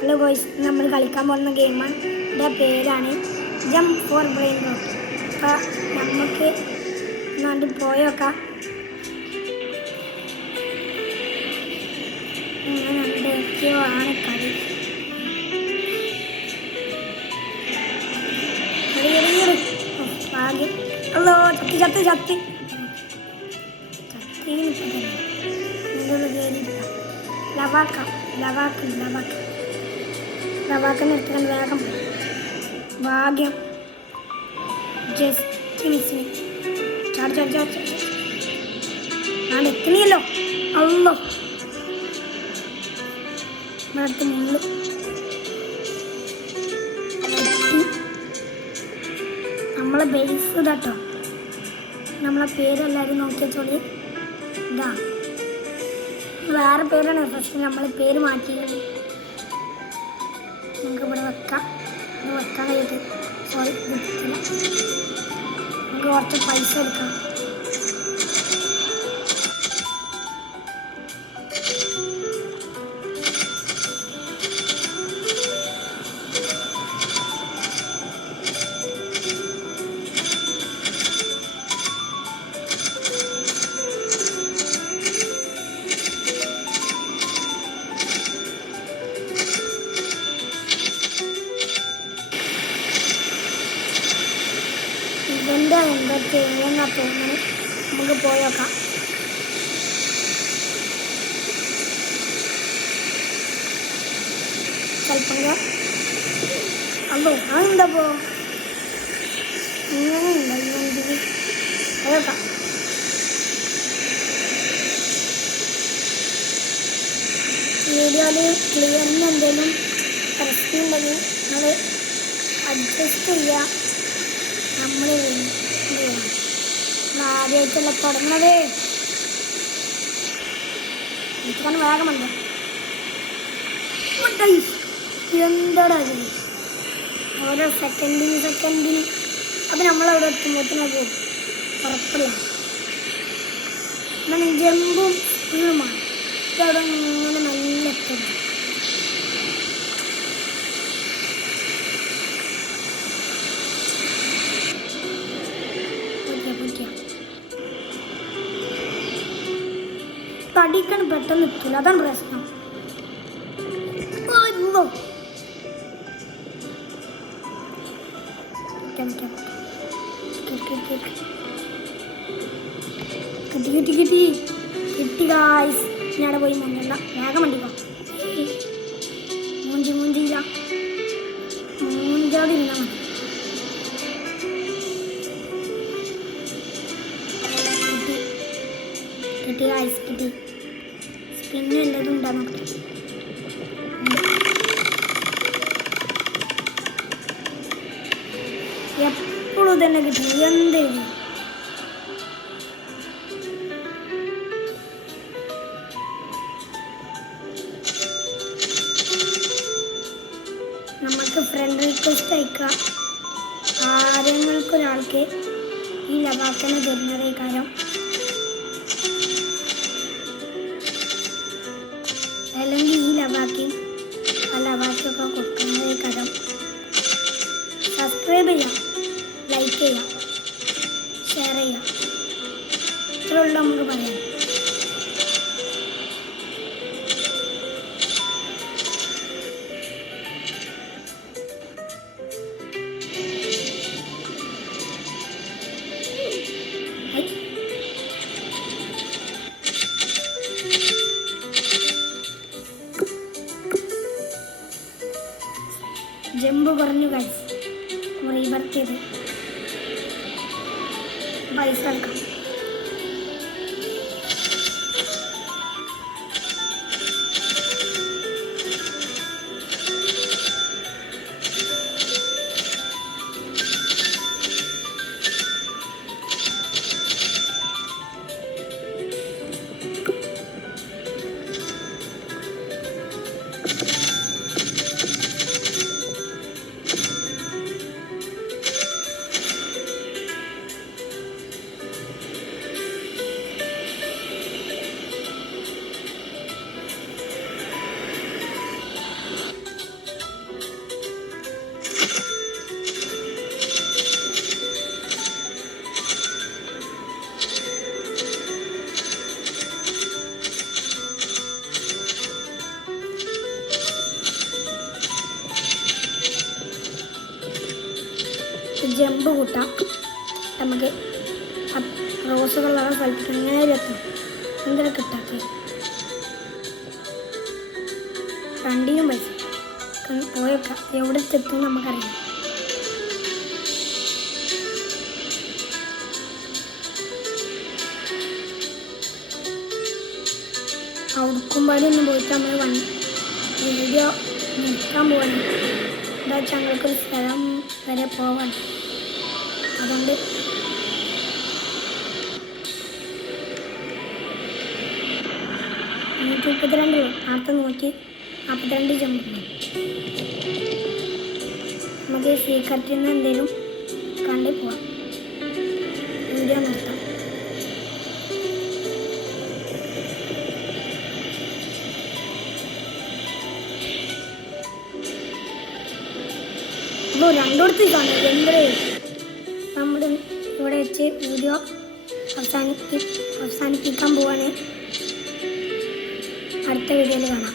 Hello ഗോയ്സ്, നമ്മൾ കളിക്കാൻ പോകുന്ന ഗെയിമിൻ്റെ പേരാണ് ജംപ് ഫോർ ബ്രെയിൻ റോട്ട്. അപ്പോൾ നമുക്ക് എന്നാണ്ട് പോയോക്കാം. ഇങ്ങനെ എന്തൊക്കെയോ ആണ് കളി. ഭാഗ്യം. അല്ലോ ചത്തി ലവാക്കനെ എടുത്തുകൊണ്ട് വേഗം ഭാഗ്യം. ജസ്റ്റ് മിസ്സിന് ചാടി ഞാൻ എത്തണിയല്ലോ. അല്ലോ നമ്മുടെ അടുത്ത് മുള്ളു നമ്മളെ ബേസ് ഇതാട്ടോ. നമ്മളെ പേരെല്ലാവരും നോക്കിയച്ചോളി. ഇതാ വേറെ പേരാണ്. ഫസ്റ്റ് നമ്മൾ പേര് മാറ്റിയത് നമുക്ക് ഇവിടെ വെക്കാം. ഇത് വെക്കാൻ കഴിയിട്ട് സോറി കിട്ടില്ല. നമുക്ക് കുറച്ച് പൈസ എടുക്കാം. ഇവൻ്റെ എന്തൊക്കെ എങ്ങനെയാ തോന്നുന്നത്. നമുക്ക് പോയോക്കാം. ചിലപ്പോൾ അല്ലോ അതെന്താ പോ ഇങ്ങനെ ഉണ്ട്. പോയോക്കാം. വീഡിയോയിൽ ക്ലിയറിന് എന്തെങ്കിലും പ്രശ്നം ഉണ്ടെങ്കിൽ നമ്മൾ അഡ്ജസ്റ്റ് ചെയ്യുക. നമ്മൾ ആദ്യമായിട്ടല്ല തുടങ്ങണത്. എനിക്കാണ് വേഗമല്ല. എന്താടാ അത് ഓരോ സെക്കൻഡിന് അപ്പം നമ്മളവിടെ എത്തുമ്പോഴത്തേനും പോകും. ഉറപ്പില്ല. എന്നാൽ ജമ്പും ഇതുമാണ്. ഇതവിടെ ഇങ്ങനെ നല്ല എത്തും. കടിക്കാൻ പെട്ടെന്ന് എത്തില്ല. അതാണ് പ്രശ്നം. കിട്ടി ഗായ്സ്. ഞാൻ പോയി മുന്നല്ല വേഗം വണ്ടിക്കോ. മൂഞ്ചില്ല മൂഞ്ചാതി നിന്നാ മതി. കിട്ടി ഗായ്സ് കിട്ടി. സ്പിന്ന് വല്ലതും ഉണ്ടാ നോക്കട്ടെ. എപ്പോഴും തന്നെ കിട്ടും. എന്ത് നമുക്ക് ഫ്രണ്ട് റിക്വസ്റ്റ് അയക്കാം. ആരെങ്ങൾക്കൊരാൾക്ക് ഈ ലവാക്കനെ തരുന്നതേ കാര്യം. അല്ലെങ്കിൽ ഈ ലവാക്കിയും ആ ലവാക്കിയൊക്കെ കൊടുക്കുന്നതേ കാര്യം. സബ്സ്ക്രൈബ് ചെയ്യാം, ലൈക്ക് ചെയ്യാം, ഷെയർ ചെയ്യാം. ഇത്രയുള്ള നമുക്ക് പറയാം. ജമ്പ് പറഞ്ഞു ഗൈസ്. റീബർത്ത് ചെയ്ത് പൈസ എടുക്കാം. ജമ്പ് കൂട്ടാം. നമുക്ക് റോസ് കളറുള്ള സ്ഥലത്തേക്ക് നേരെ എത്തണം. എന്തിനാ കിട്ടാത്തത്? രണ്ടിനും പൈസ പോയേക്കാം. എവിടെ എത്തും നമുക്കറിയാം. അവിടുക്കുമ്പാടൊന്നും പോയിട്ട് നമ്മൾ വീഡിയോ നിർത്താൻ പോകണം. എന്താ വെച്ചാൽ ഞങ്ങൾക്കൊരു സ്ഥലം വരെ പോവാൻ. അതുകൊണ്ട് 132 നേരത്തെ 142 ജമ്പുണ്ട്. നമുക്ക് സീക്രട്ടിൽ നിന്ന് എന്തെങ്കിലും കണ്ടു പോവാം. വീഡിയോ നിർത്താം. അപ്പോൾ രണ്ടിടത്ത് കാണും. എന്ത് നമ്മൾ ഇവിടെ വെച്ച് വീഡിയോ അവസാനിപ്പിക്കാൻ പോവാണ്. അടുത്ത വീഡിയോയിൽ കാണാം.